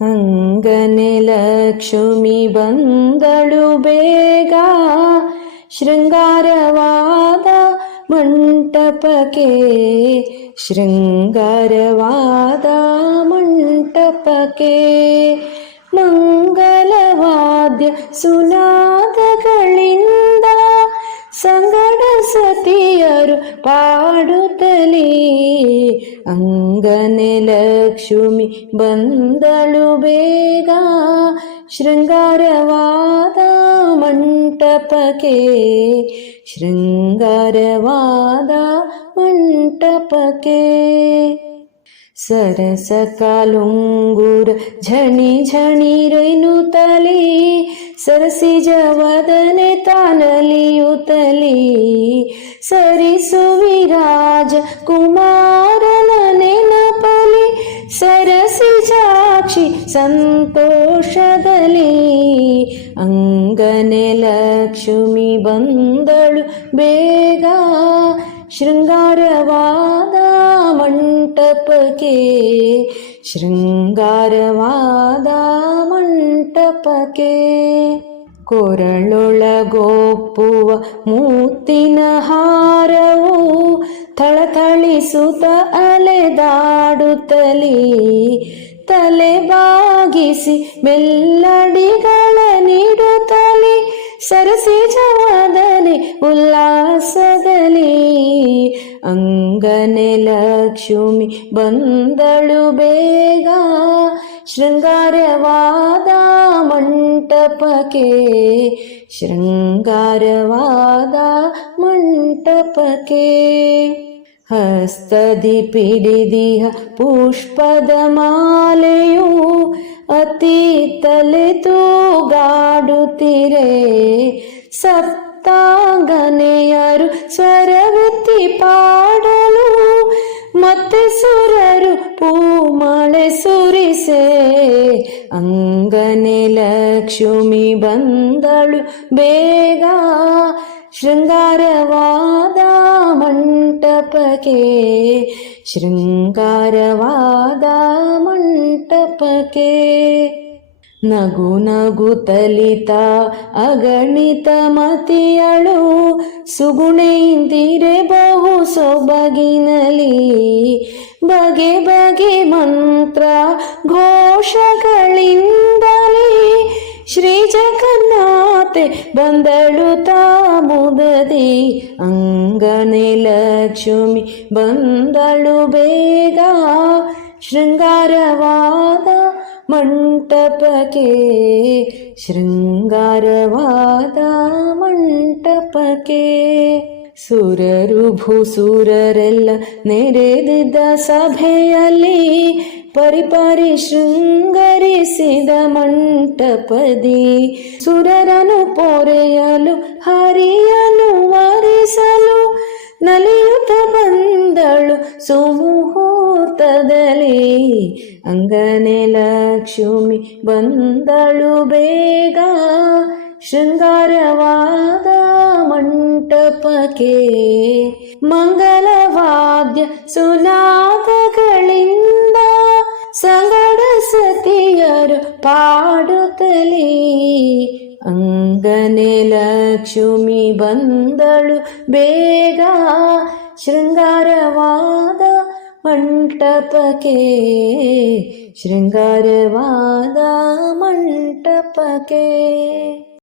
ಅಂಗನೆ ಲಕ್ಷ್ಮಿ ಬಂದಳು ಬೇಗ, ಶೃಂಗಾರವಾದ ಮಂಟಪಕ್ಕೆ, ಶೃಂಗಾರವಾದ ಮಂಟಪಕ್ಕೆ. ಮಂಗಲವಾದ್ಯ ಸುನಾದಗಳಿಂದ ಸಂಗಡ ಸತಿಯರು ಪಾಡುತ್ತಲೇ, ಅಂಗನೆ ಲಕ್ಷ್ಮಿ ಬಂದಳು ಬೇಗ, ಶೃಂಗಾರವಾದ ಮಂಟಪಕ್ಕೆ, ಶೃಂಗಾರವಾದ ಮಂಟಪಕ್ಕೆ. ಸರಸ ಕಾಲುಂಗುರ ಝಣಿ ಝಣಿರೆನುತ್ತಲೇ, ಸರಸಿಜ ವದನೆ ತಾನಲಿಯುತ್ತಲೇ, ಸರಿಸುವಿರಾಜ ಕುಮಾರನ ನೆನಪಲಿ, ಸರಸಿಜಾಕ್ಷಿ ಸಂತೋಷದಲ್ಲಿ. ಅಂಗನೆ ಲಕ್ಷ್ಮಿ ಬಂದಳು ಬೇಗ, ಶೃಂಗಾರವಾದ ಮಂಟಪಕ್ಕೆ, ಶೃಂಗಾರವಾದ ಮಂಟಪಕ್ಕೆ. ಕೊರಳೊಳಗೊಪ್ಪುವ ಮುತ್ತಿನ ಹಾರವು ಥಳಥಳಿಸುತ್ತ ಅಲೆದಾಡುತ್ತಲೇ, ತಲೆ ಬಾಗಿಸಿ ಮೆಲ್ಲಡಿಗಳ ನೀಡುತ್ತಲೇ, ಸರಸಿಜವದನೆ ಉಲ್ಲಾಸದಲ್ಲಿ. ಅಂಗನೆ ಲಕ್ಷ್ಮಿ ಬಂದಳು ಬೇಗ, ಶೃಂಗಾರವಾದ ಮಂಟಪಕ್ಕೆ, ಶೃಂಗಾರವಾದ ಮಂಟಪಕ್ಕೆ. ಹಸ್ತದಿ ಪಿಡಿದಿಹ ಪುಷ್ಪದ ಮಾಲೆಯು ಅತ್ತಿತ್ತಲೆ ತೂಗಾಡುತ್ತಿರೆ, ಸಪ್ತಾಂಗನೆಯರು ಸ್ವರವೆತ್ತಿ ಪಾಡಲು, ಮತ್ತೆ ಸುರರು ಪೂಮಳೆ ಸುರಿಸೆ. ಅಂಗನೆ ಲಕ್ಷ್ಮಿ ಬಂದಳು ಬೇಗ, ಶೃಂಗಾರವಾದ ಮಂಟಪಕ್ಕೆ, ಶೃಂಗಾರವಾದ ಮಂಟಪಕ್ಕೆ. ನಗು ನಗುತ್ತಲಿತ ಅಗಣಿತ ಮತಿಯಳು, ಸುಗುಣೆಯಿಂದಿರೆ ಬಹು ಸೊಬಗಿನಲಿ, ಬಗೆ ಬಗೆ ಮಂತ್ರ ಘೋಷಗಳಿಂದಲೇ, ಶ್ರೀ ಜಗನ್ನಾಥೆ ಬಂದಳು ತಾಮುದದಿ. ಅಂಗನೆ ಲಕ್ಷ್ಮಿ ಬಂದಳು ಬೇಗ, ಶೃಂಗಾರವಾದ ಮಂಟಪಕ್ಕೆ, ಶೃಂಗಾರವಾದ ಮಂಟಪಕ್ಕೆ. ಸುರರು ಭೂಸುರರೆಲ್ಲ ನೆರೆದಿದ್ದ ಸಭೆಯಲ್ಲಿ, ಪರಿಪರಿ ಶೃಂಗರಿಸಿದ ಮಂಟಪದಿ, ಸುರರನು ಪೊರೆಯಲು ಹರಿಯನು ವರಿಸಲು, ನಲಿಯುತ್ತ ಬಂದಳು ಸುಮುಹೂರ್ತದಲ್ಲಿ. ಅಂಗನೆ ಲಕ್ಷ್ಮಿ ಬಂದಳು ಬೇಗ, ಶೃಂಗಾರವಾದ ಮಂಟಪಕ್ಕೆ, ಮಂಗಲವಾದ್ಯ ಸುನಾದಗಳಿಂದ ಸಂಗಡ ಸತಿಯರು ಪಾಡುತ್ತಲೇ. ಅಂಗನೆ ಲಕ್ಷ್ಮಿ ಬಂದಳು ಬೇಗ, ಶೃಂಗಾರವಾದ ಮಂಟಪಕ್ಕೆ, ಶೃಂಗಾರವಾದ ಮಂಟಪಕ್ಕೆ.